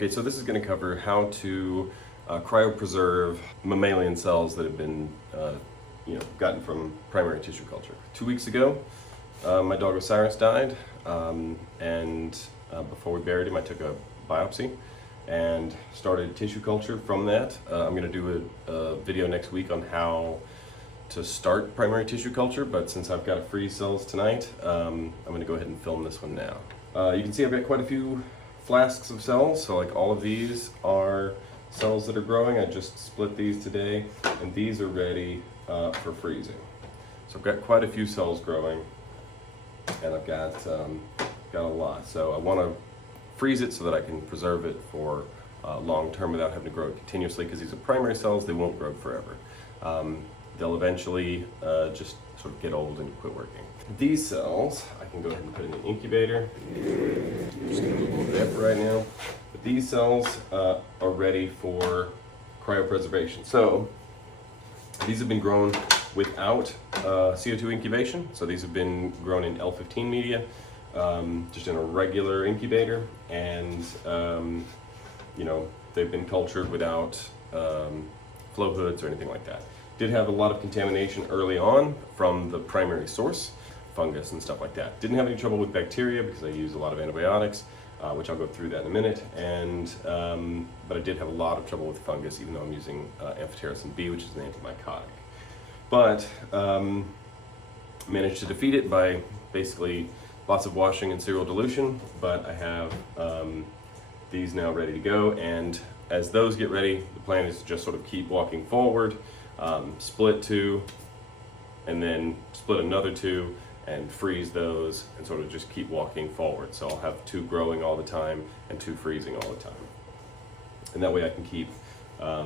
Okay, so this is going to cover how to cryopreserve mammalian cells that have been gotten from primary tissue culture. 2 weeks ago, my dog Osiris died, and before we buried him, I took a biopsy and started tissue culture from that. I'm going to do a video next week on how to start primary tissue culture, but since I've got to freeze cells tonight, I'm going to go ahead and film this one now. You can see I've got quite a few flasks of cells, so like all of these are cells that are growing. I just split these today, and these are ready for freezing. So I've got quite a few cells growing, and I've got a lot. So I want to freeze it so that I can preserve it for long term without having to grow it continuously, because these are primary cells, they won't grow forever. They'll eventually just sort of get old and quit working. These cells, I can go ahead and put in an incubator. I'm just going to move it up right now. But these cells are ready for cryopreservation. So these have been grown without CO2 incubation. So these have been grown in L15 media, just in a regular incubator, and they've been cultured without flow hoods or anything like that. Did have a lot of contamination early on from the primary source, fungus and stuff like that. Didn't have any trouble with bacteria because I used a lot of antibiotics, which I'll go through that in a minute. And but I did have a lot of trouble with fungus, even though I'm using amphotericin B, which is an antibiotic. But managed to defeat it by basically lots of washing and serial dilution. But I have these now ready to go, and as those get ready, the plan is to just sort of keep walking forward. Split two, and then split another two, and freeze those, and sort of just keep walking forward. So I'll have two growing all the time and two freezing all the time. And that way I can keep, I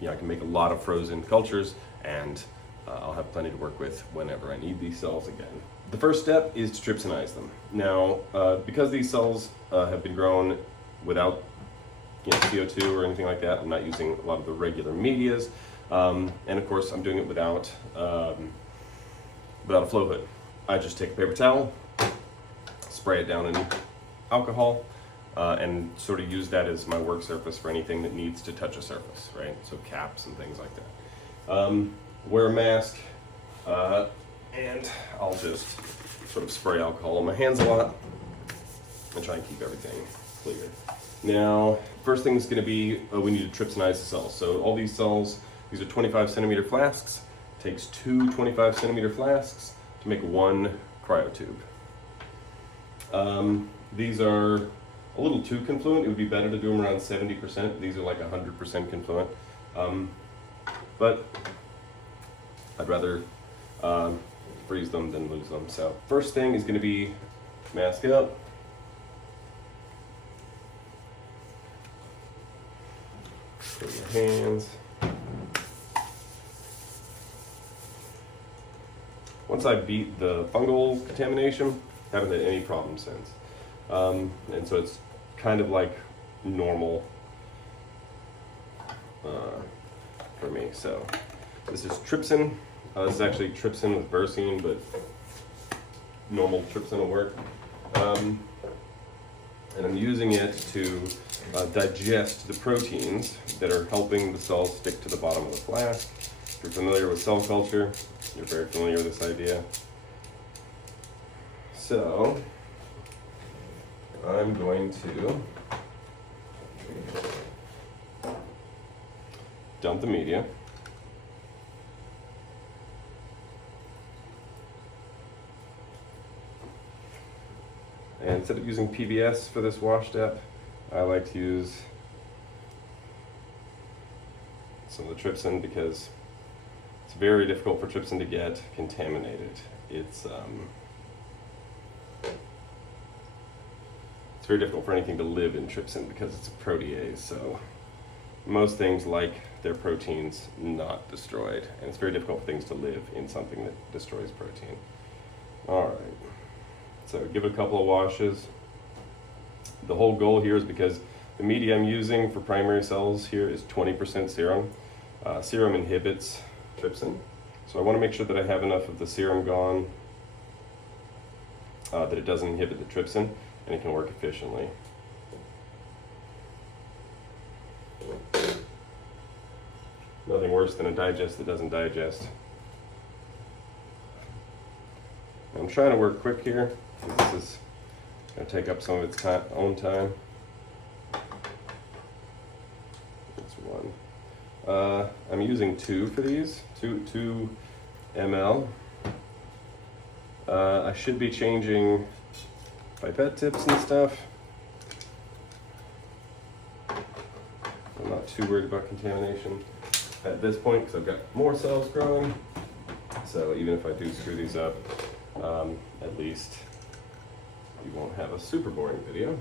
can make a lot of frozen cultures, and I'll have plenty to work with whenever I need these cells again. The first step is to trypsinize them. Now, because these cells have been grown without CO2 or anything like that, I'm not using a lot of the regular medias. And of course, I'm doing it without a flow hood. I just take a paper towel, spray it down in alcohol, and sort of use that as my work surface for anything that needs to touch a surface, right? So caps and things like that. Wear a mask, and I'll just sort of spray alcohol on my hands a lot and try and keep everything clear. Now, first thing is going to be we need to trypsinize the cells. So all these cells, these are 25 centimeter flasks. It takes two 25 centimeter flasks to make one cryotube. These are a little too confluent. It would be better to do them around 70%. These are like 100% confluent. But I'd rather freeze them than lose them. So first thing is going to be mask up. Put your hands. Once I beat the fungal contamination, haven't had any problems since. And so it's kind of like normal for me. So this is trypsin. This is actually trypsin with versine, but normal trypsin will work. And I'm using it to digest the proteins that are helping the cells stick to the bottom of the flask. If you're familiar with cell culture, you're very familiar with this idea. So I'm going to dump the media. And instead of using PBS for this wash step, I like to use some of the trypsin, because it's very difficult for trypsin to get contaminated. It's very difficult for anything to live in trypsin because it's a protease. So most things like their proteins not destroyed, and it's very difficult for things to live in something that destroys protein. All right. So give it a couple of washes. The whole goal here is because the media I'm using for primary cells here is 20% serum. Serum inhibits trypsin. So I want to make sure that I have enough of the serum gone that it doesn't inhibit the trypsin, and it can work efficiently. Nothing worse than a digest that doesn't digest. I'm trying to work quick here, because this is going to take up some of its own time. That's one. I'm using 2 for these, 2 ml. I should be changing pipette tips and stuff. I'm not too worried about contamination at this point because I've got more cells growing. So even if I do screw these up, at least you won't have a super boring video.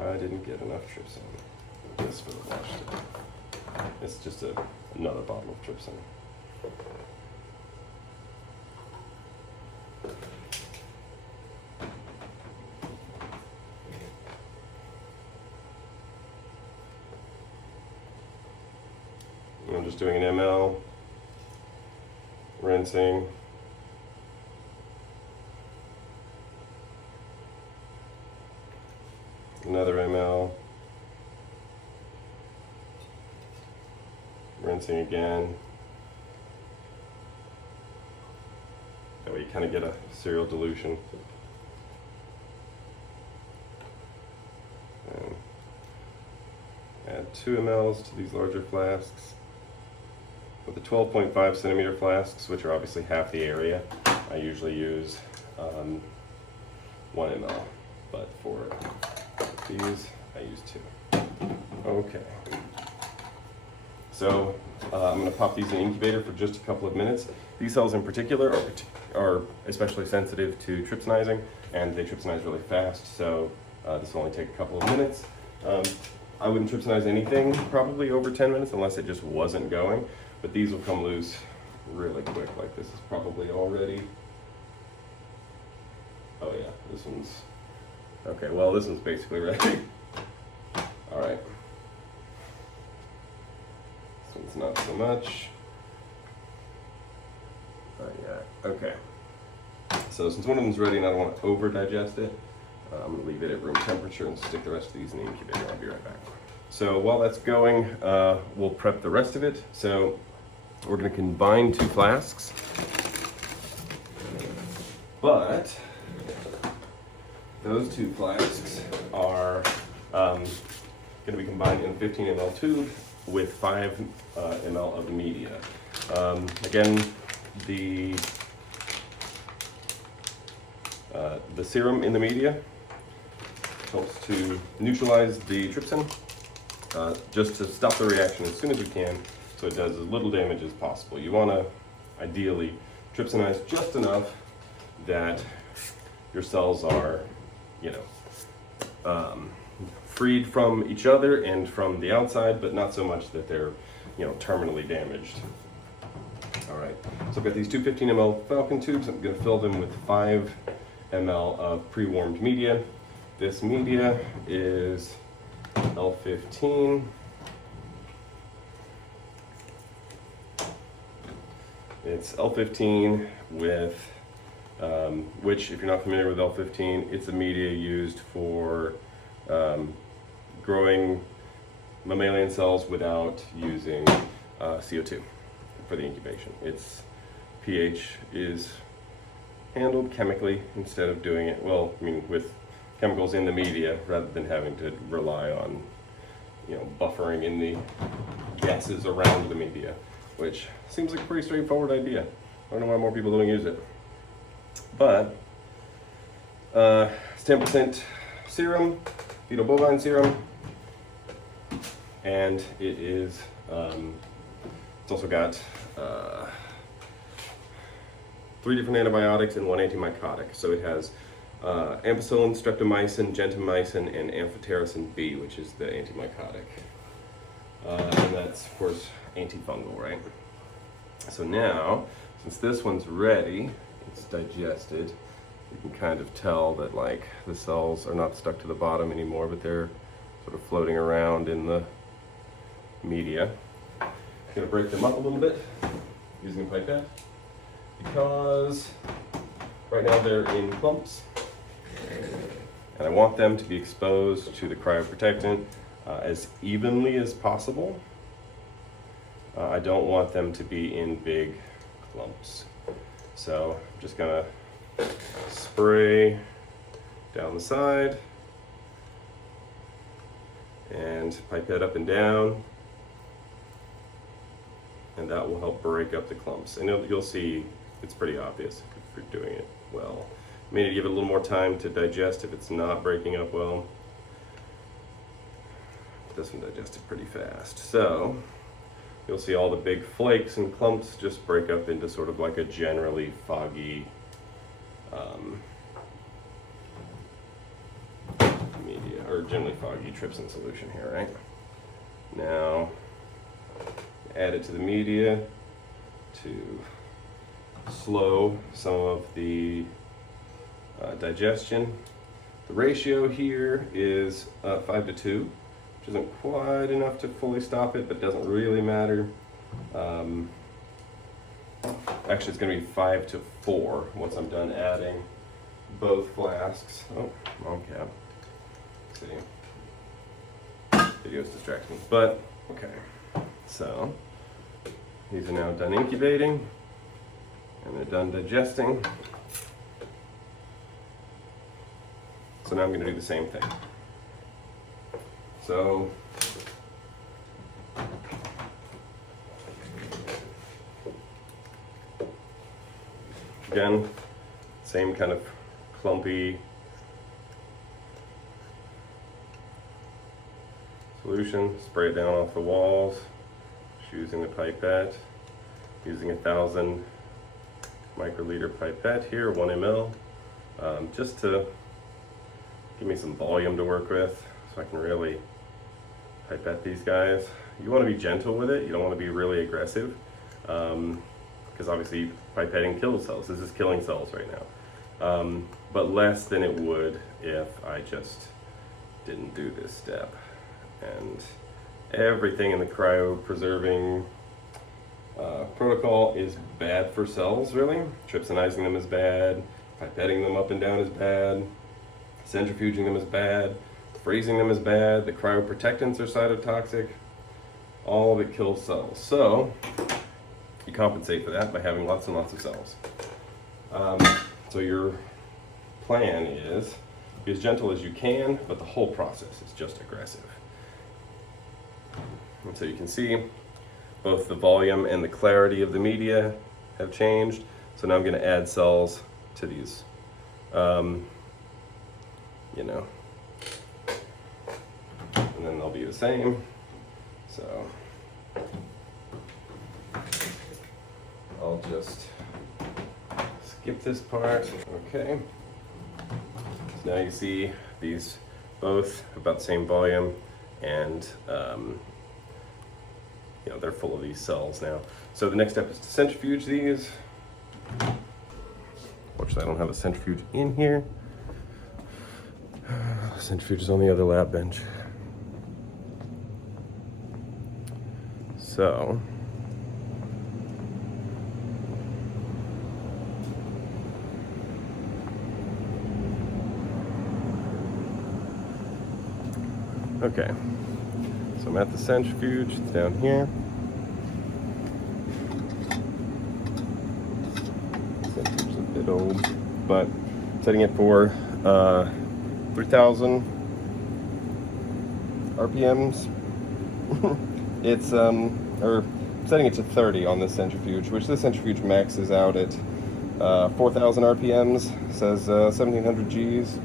I didn't get enough trypsin. This would have washed it. It's just another bottle of trypsin. I'm just doing an ml, rinsing. Another ml, rinsing again. That way you kind of get a serial dilution. And add 2 mLs to these larger flasks. With the 12.5 centimeter flasks, which are obviously half the area, I usually use 1 ml, but for these, I use 2. Okay. So I'm going to pop these in the incubator for just a couple of minutes. These cells in particular are especially sensitive to trypsinizing, and they trypsinize really fast, so this will only take a couple of minutes. I wouldn't trypsinize anything probably over 10 minutes unless it just wasn't going, but these will come loose really quick. Like this is probably already, oh yeah, this one's, okay, well this one's basically ready. All right. This one's not so much. Not yet. Okay. So since one of them's ready and I don't want to over digest it, I'm going to leave it at room temperature and stick the rest of these in the incubator. I'll be right back. So while that's going, we'll prep the rest of it. So we're going to combine 2 flasks, but those 2 flasks are going to be combined in a 15 ml tube with 5 ml of the media. Again, the serum in the media helps to neutralize the trypsin, just to stop the reaction as soon as we can, so it does as little damage as possible. You want to ideally trypsinize just enough that your cells are, freed from each other and from the outside, but not so much that they're, terminally damaged. All right, so I've got these 2 15 ml Falcon tubes. I'm going to fill them with 5 ml of pre-warmed media. This media is L15. It's L15 with, which if you're not familiar with L15, it's a media used for growing mammalian cells without using CO2 for the incubation. Its pH is handled chemically instead of doing it, with chemicals in the media rather than having to rely on, buffering in the gases around the media, which seems like a pretty straightforward idea. I don't know why more people don't use it. But it's 10% serum, fetal bovine serum, and it is, it's also got 3 different antibiotics and 1 antimycotic. So it has ampicillin, streptomycin, gentamicin, and amphotericin B, which is the antimycotic. And that's, of course, antifungal, right? So now, since this one's ready, it's digested, you can kind of tell that the cells are not stuck to the bottom anymore, but they're sort of floating around in the media. I'm going to break them up a little bit using a pipette, because right now they're in clumps and I want them to be exposed to the cryoprotectant as evenly as possible. I don't want them to be in big clumps. So I'm just gonna spray down the side and pipette up and down, and that will help break up the clumps. And you'll see it's pretty obvious if you're doing it well. I may need to give it a little more time to digest if it's not breaking up well. This one digested pretty fast. So you'll see all the big flakes and clumps just break up into sort of like a generally foggy media, or generally foggy trypsin solution here, right? Now, add it to the media to slow some of the digestion. The ratio here is 5 to 2, which isn't quite enough to fully stop it, but doesn't really matter. Actually, it's going to be 5 to 4 once I'm done adding both flasks. Oh, wrong cap. Video's distracting me, but okay. So these are now done incubating and they're done digesting. So now I'm going to do the same thing. So again, same kind of clumpy solution. Spray it down off the walls, just using the pipette, using 1,000 microliter pipette here, 1 ml, just to give me some volume to work with so I can really pipette these guys. You want to be gentle with it, you don't want to be really aggressive, because obviously pipetting kills cells. This is killing cells right now, but less than it would if I just didn't do this step. And everything in the cryopreserving protocol is bad for cells, really. Trypsinizing them is bad, pipetting them up and down is bad, centrifuging them is bad, freezing them is bad, the cryoprotectants are cytotoxic. All of it kills cells. So you compensate for that by having lots and lots of cells. So your plan is be as gentle as you can, but the whole process is just aggressive. And so you can see both the volume and the clarity of the media have changed. So now I'm going to add cells to these, and then they'll be the same. So I'll just skip this part. Okay. So now you see these both about the same volume, and they're full of these cells now. So the next step is to centrifuge these. Fortunately, I don't have a centrifuge in here. The centrifuge is on the other lab bench. So okay, so I'm at the centrifuge, it's down here. Centrifuge is a bit old, but setting it for 3,000 RPMs. It's or setting it to 30 on this centrifuge, which this centrifuge maxes out at 4,000 RPMs, says 1,700 Gs.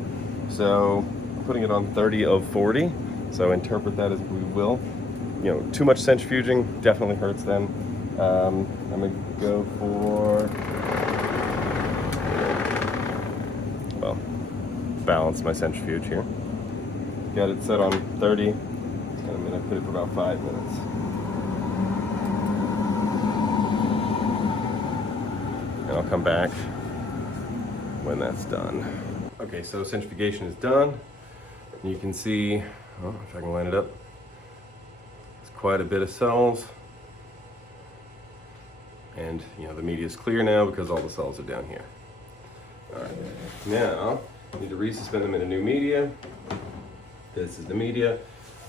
So putting it on 30 of 40. So interpret that as we will. Too much centrifuging definitely hurts them. I'm gonna go for, well, balance my centrifuge here. Got it set on 30, and I'm gonna put it for about 5 minutes. And I'll come back when that's done. Okay, so centrifugation is done. You can see, if I can line it up, it's quite a bit of cells. And the media is clear now because all the cells are down here. All right, now I need to resuspend them in a new media. This is the media.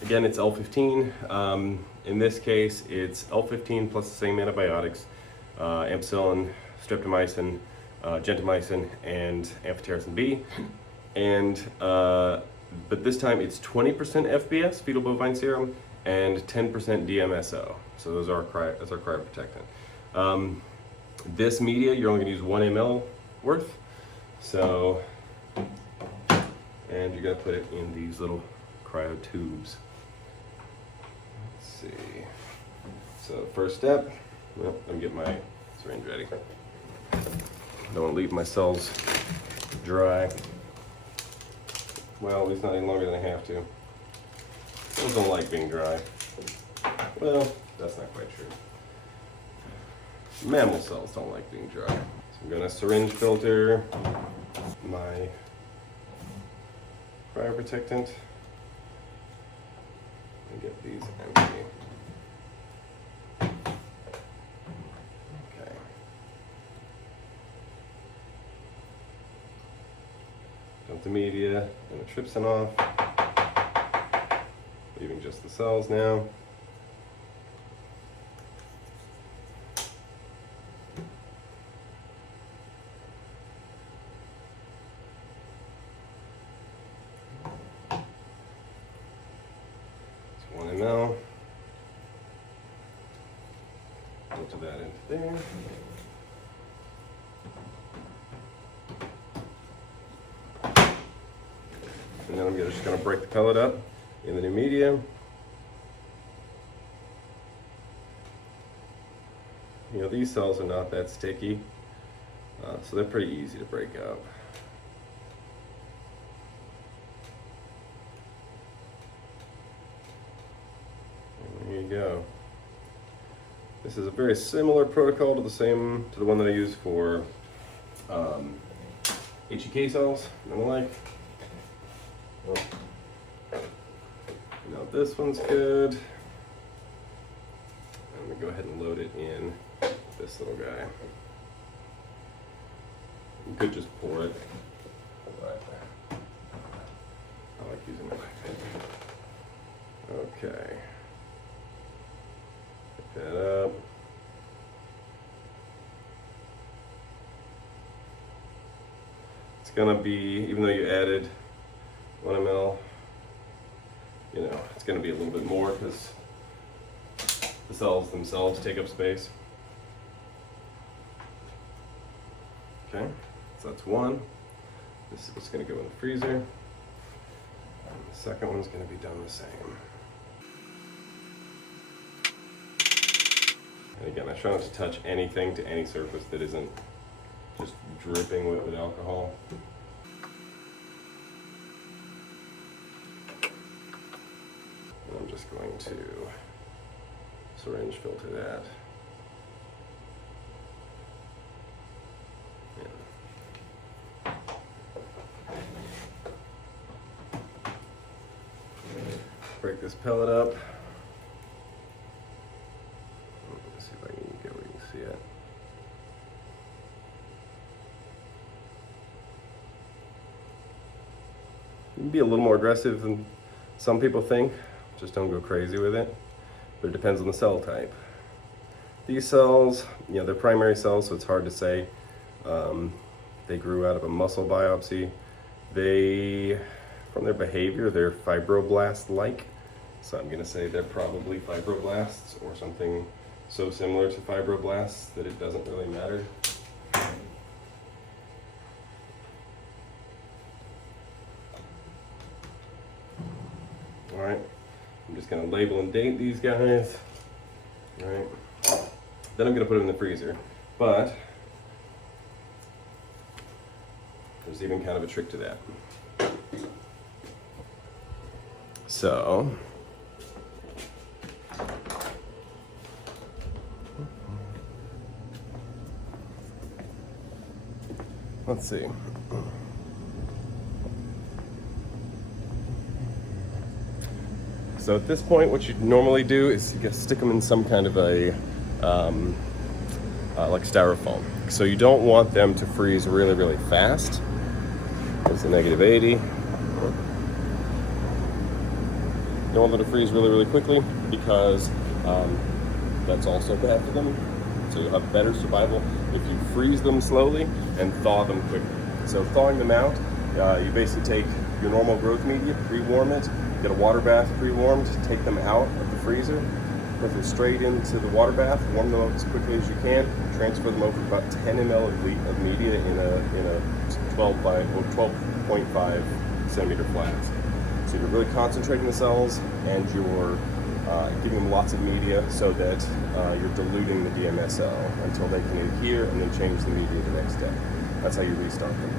Again, it's L15. In this case, it's L15 plus the same antibiotics, ampicillin, streptomycin, gentamicin, and amphotericin B. And but this time it's 20% FBS, fetal bovine serum, and 10% DMSO. So those are that's our cryoprotectant. This media, you're only going to use 1 ml worth. So, and you're going to put it in these little cryo tubes. Let's see. So first step, well, let me get my syringe ready. Don't want to leave my cells dry. Well, at least not any longer than I have to. Cells don't like being dry. Well, that's not quite true. Mammal cells don't like being dry. So I'm going to syringe filter my cryoprotectant and get these empty. Okay. Dump the media and the trypsin off, leaving just the cells now. It's 1 ml. Filter that into there. And then I'm just going to break the pellet up in the new media. You know, these cells are not that sticky, so they're pretty easy to break up. And there you go. This is a very similar protocol to the one that I use for HEK cells and the like. Well, now this one's good. I'm gonna go ahead and load it in this little guy. You could just pour it, but I like using my knife. Okay. Pick that up. It's gonna be, even though you added 1 ml, you know, it's going to be a little bit more because the cells themselves take up space. Okay, so that's one. This is what's going to go in the freezer. And the second one's going to be done the same. And again, I try not to touch anything to any surface that isn't just dripping with alcohol. I'm just going to syringe filter that. Yeah. Break this pellet up. Let's see if I can get where you can see it. You can be a little more aggressive than some people think. Just don't go crazy with it, but it depends on the cell type. These cells, you know, they're primary cells, so it's hard to say. They grew out of a muscle biopsy. They, from their behavior, they're fibroblast-like. So I'm gonna say they're probably fibroblasts or something so similar to fibroblasts that it doesn't really matter. All right. I'm just gonna label and date these guys. All right. Then I'm gonna put them in the freezer. But there's even kind of a trick to that. So let's see. So at this point, what you normally do is you stick them in some kind of a like styrofoam. So you don't want them to freeze really, really fast. There's the -80. don't want them to freeze really, really quickly because that's also bad for them. So you'll have better survival if you freeze them slowly and thaw them quickly. So thawing them out, you basically take your normal growth media, pre-warm it, get a water bath pre-warmed, take them out of the freezer, put them straight into the water bath, warm them up as quickly as you can, transfer them over about 10 ml of media in a 12.5 centimeter flask. So you're really concentrating the cells and you're giving them lots of media so that you're diluting the DMSO until they can adhere and then change the media the next day. That's how you restart them.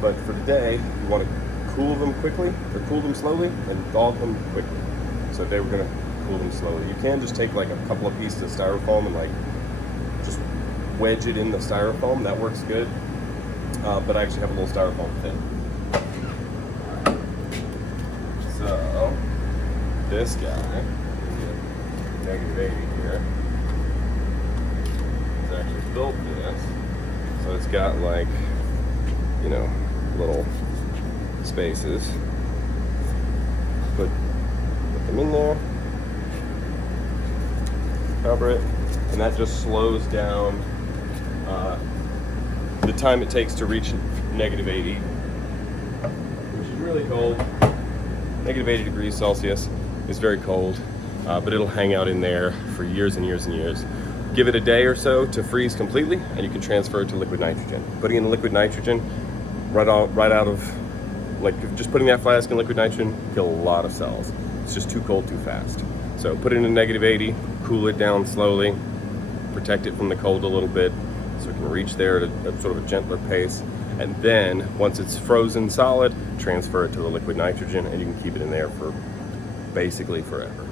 But for today, you want to cool them quickly, or cool them slowly, and thaw them quickly. So today we're going to cool them slowly. You can just take like a couple of pieces of styrofoam and like just wedge it in the styrofoam. That works good. But I actually have a little styrofoam thing. So this guy, -80 here, has actually built this. So it's got like, you know, little spaces. Put them in there, cover it, and that just slows down the time it takes to reach -80, which is really cold. -80 degrees Celsius is very cold, but it'll hang out in there for years and years and years. Give it a day or so to freeze completely, and you can transfer it to liquid nitrogen. Putting in liquid nitrogen right out of, like just putting that flask in liquid nitrogen, kill a lot of cells. It's just too cold too fast. So put it in -80, cool it down slowly, protect it from the cold a little bit so it can reach there at a sort of a gentler pace. And then once it's frozen solid, transfer it to the liquid nitrogen and you can keep it in there for basically forever.